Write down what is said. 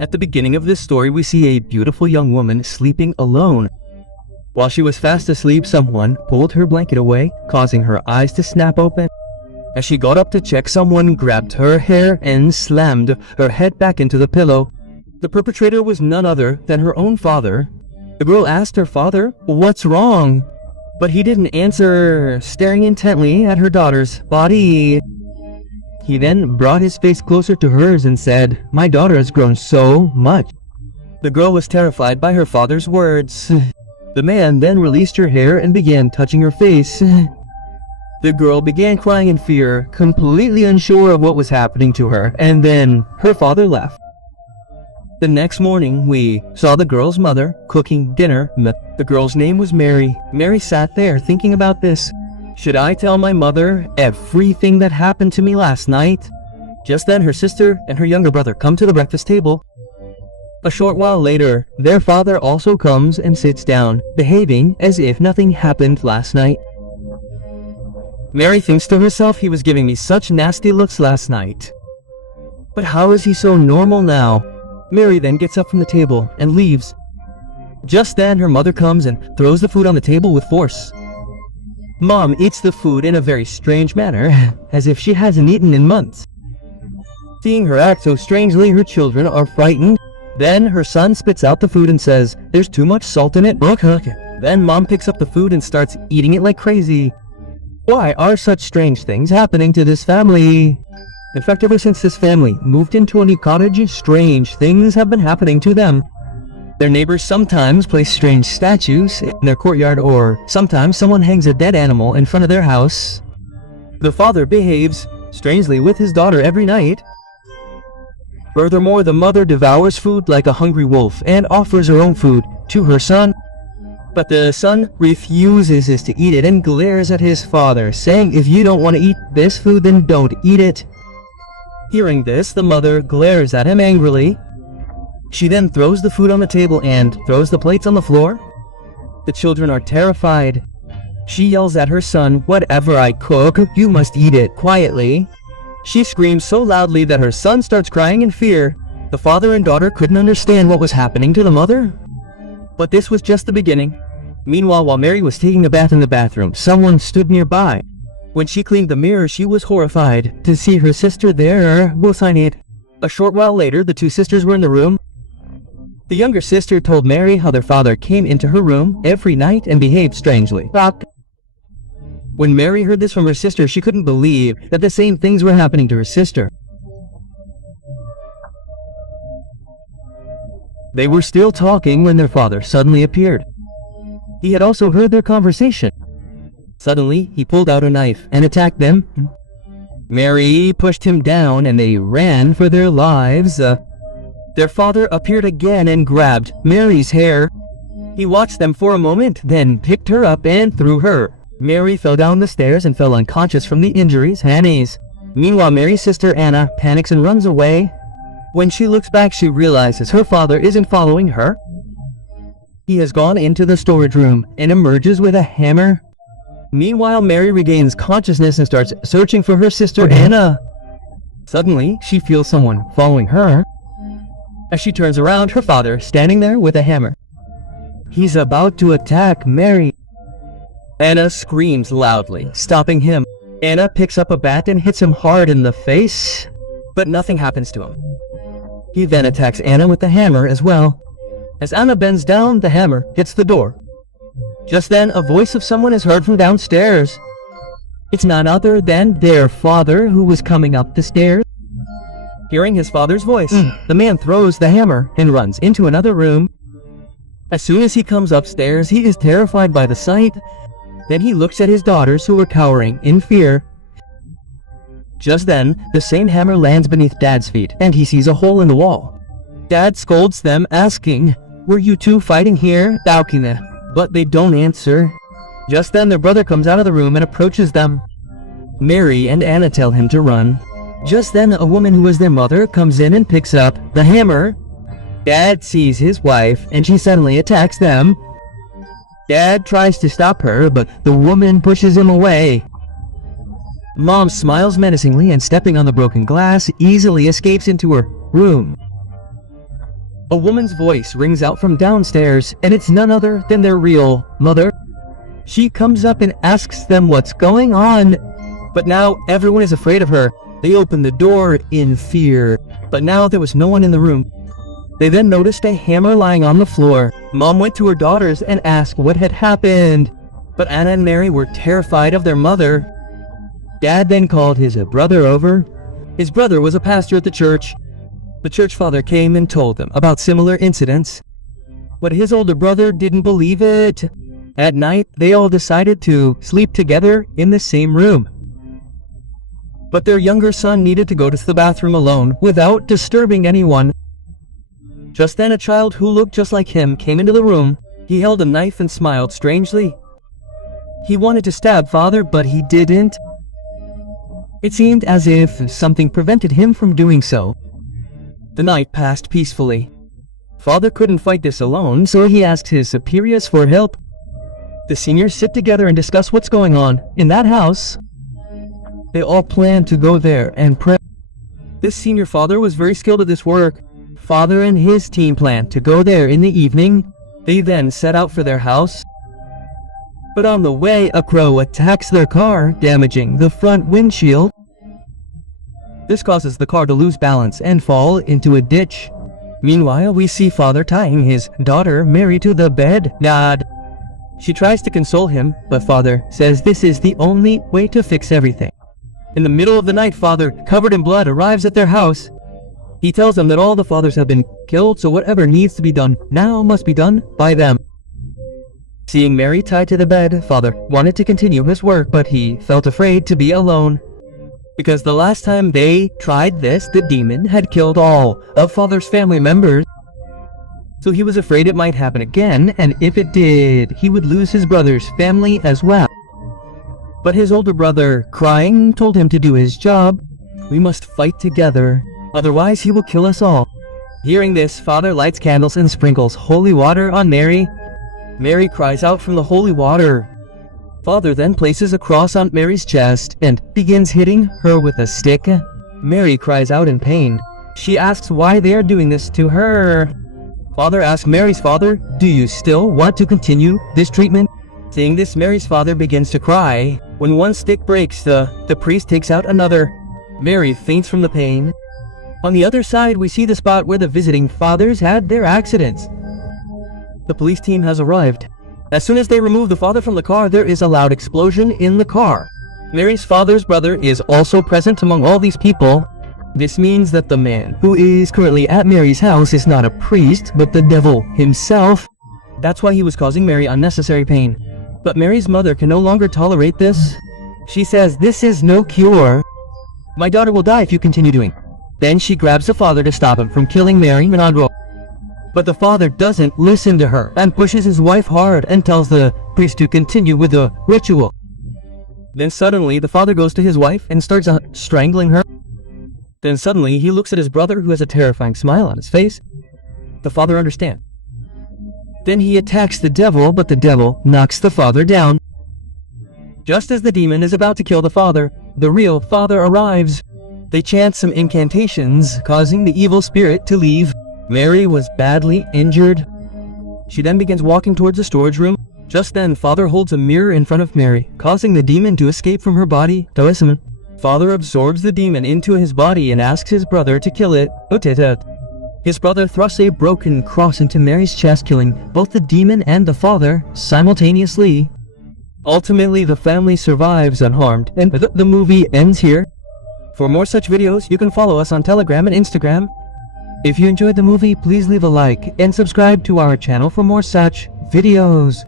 At the beginning of this story, we see a beautiful young woman sleeping alone. While she was fast asleep, someone pulled her blanket away, causing her eyes to snap open. As she got up to check, someone grabbed her hair and slammed her head back into the pillow. The perpetrator was none other than her own father. The girl asked her father, "What's wrong?" But he didn't answer, staring intently at her daughter's body. He then brought his face closer to hers and said, "My daughter has grown so much." The girl was terrified by her father's words. The man then released her hair and began touching her face. The girl began crying in fear, completely unsure of what was happening to her, and then her father left. The next morning, we saw the girl's mother cooking dinner. The girl's name was Mary. Mary sat there thinking about this. Should I tell my mother everything that happened to me last night? Just then, her sister and her younger brother come to the breakfast table. A short while later, their father also comes and sits down, behaving as if nothing happened last night. Mary thinks to herself, he was giving me such nasty looks last night. But how is he so normal now? Mary then gets up from the table and leaves. Just then, her mother comes and throws the food on the table with force. Mom eats the food in a very strange manner, as if she hasn't eaten in months. Seeing her act so strangely, her children are frightened. Then her son spits out the food and says, "There's too much salt in it." Then Mom picks up the food and starts eating it like crazy. Why are such strange things happening to this family? In fact, ever since this family moved into a new cottage, strange things have been happening to them. Their neighbors sometimes place strange statues in their courtyard, or sometimes someone hangs a dead animal in front of their house. The father behaves strangely with his daughter every night. Furthermore, the mother devours food like a hungry wolf and offers her own food to her son. But the son refuses to eat it and glares at his father, saying, "If you don't want to eat this food, then don't eat it." Hearing this, the mother glares at him angrily. She then throws the food on the table and throws the plates on the floor. The children are terrified. She yells at her son, "Whatever I cook, you must eat it quietly." She screams so loudly that her son starts crying in fear. The father and daughter couldn't understand what was happening to the mother. But this was just the beginning. Meanwhile, while Mary was taking a bath in the bathroom, someone stood nearby. When she cleaned the mirror, she was horrified to see her sister there. A short while later, the two sisters were in the room. The younger sister told Mary how their father came into her room every night and behaved strangely. When Mary heard this from her sister, she couldn't believe that the same things were happening to her sister. They were still talking when their father suddenly appeared. He had also heard their conversation. Suddenly, he pulled out a knife and attacked them. Mary pushed him down and they ran for their lives. Their father appeared again and grabbed Mary's hair. He watched them for a moment, then picked her up and threw her. Mary fell down the stairs and fell unconscious from the injuries. Meanwhile, Mary's sister Anna panics and runs away. When she looks back, she realizes her father isn't following her. He has gone into the storage room and emerges with a hammer. Meanwhile, Mary regains consciousness and starts searching for her sister Anna. Suddenly, she feels someone following her. As she turns around, her father standing there with a hammer. He's about to attack Mary. Anna screams loudly, stopping him. Anna picks up a bat and hits him hard in the face, but nothing happens to him. He then attacks Anna with the hammer as well. As Anna bends down, the hammer hits the door. Just then, a voice of someone is heard from downstairs. It's none other than their father, who was coming up the stairs. Hearing his father's voice, the man throws the hammer and runs into another room. As soon as he comes upstairs, he is terrified by the sight. Then he looks at his daughters, who were cowering in fear. Just then, the same hammer lands beneath Dad's feet, and he sees a hole in the wall. Dad scolds them, asking, "Were you two fighting here?" But they don't answer. Just then, their brother comes out of the room and approaches them. Mary and Anna tell him to run. Just then, a woman who was their mother comes in and picks up the hammer. Dad sees his wife, and she suddenly attacks them. Dad tries to stop her, but the woman pushes him away. Mom smiles menacingly and, stepping on the broken glass, easily escapes into her room. A woman's voice rings out from downstairs, and it's none other than their real mother. She comes up and asks them what's going on. But now everyone is afraid of her. They open the door in fear. But now there was no one in the room. They then noticed a hammer lying on the floor. Mom went to her daughters and asked what had happened. But Anna and Mary were terrified of their mother. Dad then called his brother over. His brother was a pastor at the church. The church father came and told them about similar incidents. But his older brother didn't believe it. At night, they all decided to sleep together in the same room. But their younger son needed to go to the bathroom alone without disturbing anyone. Just then a child who looked just like him came into the room. He held a knife and smiled strangely. He wanted to stab Father, but he didn't. It seemed as if something prevented him from doing so. The night passed peacefully. Father couldn't fight this alone, so he asked his superiors for help. The seniors sit together and discuss what's going on in that house. They all plan to go there and pray. This senior father was very skilled at this work. Father and his team planned to go there in the evening. They then set out for their house. But on the way, a crow attacks their car, damaging the front windshield. This causes the car to lose balance and fall into a ditch. Meanwhile, we see Father tying his daughter Mary to the bed. She tries to console him, but Father says this is the only way to fix everything. In the middle of the night, Father, covered in blood, arrives at their house. He tells them that all the fathers have been killed, so whatever needs to be done now must be done by them. Seeing Mary tied to the bed, Father wanted to continue his work, but he felt afraid to be alone. Because the last time they tried this, the demon had killed all of Father's family members. So he was afraid it might happen again, and if it did, he would lose his brother's family as well. But his older brother, crying, told him to do his job. We must fight together, otherwise he will kill us all. Hearing this, Father lights candles and sprinkles holy water on Mary. Mary cries out from the holy water. Father then places a cross on Mary's chest and begins hitting her with a stick. Mary cries out in pain. She asks why they are doing this to her. Father asks Mary's father, "Do you still want to continue this treatment?" Seeing this, Mary's father begins to cry. When one stick breaks, the priest takes out another. Mary faints from the pain. On the other side, we see the spot where the visiting fathers had their accidents. The police team has arrived. As soon as they remove the father from the car, there is a loud explosion in the car. Mary's father's brother is also present among all these people. This means that the man who is currently at Mary's house is not a priest, but the devil himself. That's why he was causing Mary unnecessary pain. But Mary's mother can no longer tolerate this. She says, "This is no cure. My daughter will die if you continue doing." Then she grabs the father to stop him from killing Mary Menandro. But the father doesn't listen to her and pushes his wife hard and tells the priest to continue with the ritual. Then suddenly the father goes to his wife and starts strangling her. Then suddenly he looks at his brother, who has a terrifying smile on his face. The father understands. Then he attacks the devil, but the devil knocks the father down. Just as the demon is about to kill the father, the real father arrives. They chant some incantations, causing the evil spirit to leave. Mary was badly injured. She then begins walking towards the storage room. Just then, Father holds a mirror in front of Mary, causing the demon to escape from her body. Father absorbs the demon into his body and asks his brother to kill it. His brother thrusts a broken cross into Mary's chest, killing both the demon and the father simultaneously. Ultimately, the family survives unharmed, and the movie ends here. For more such videos, you can follow us on Telegram and Instagram. If you enjoyed the movie, please leave a like and subscribe to our channel for more such videos.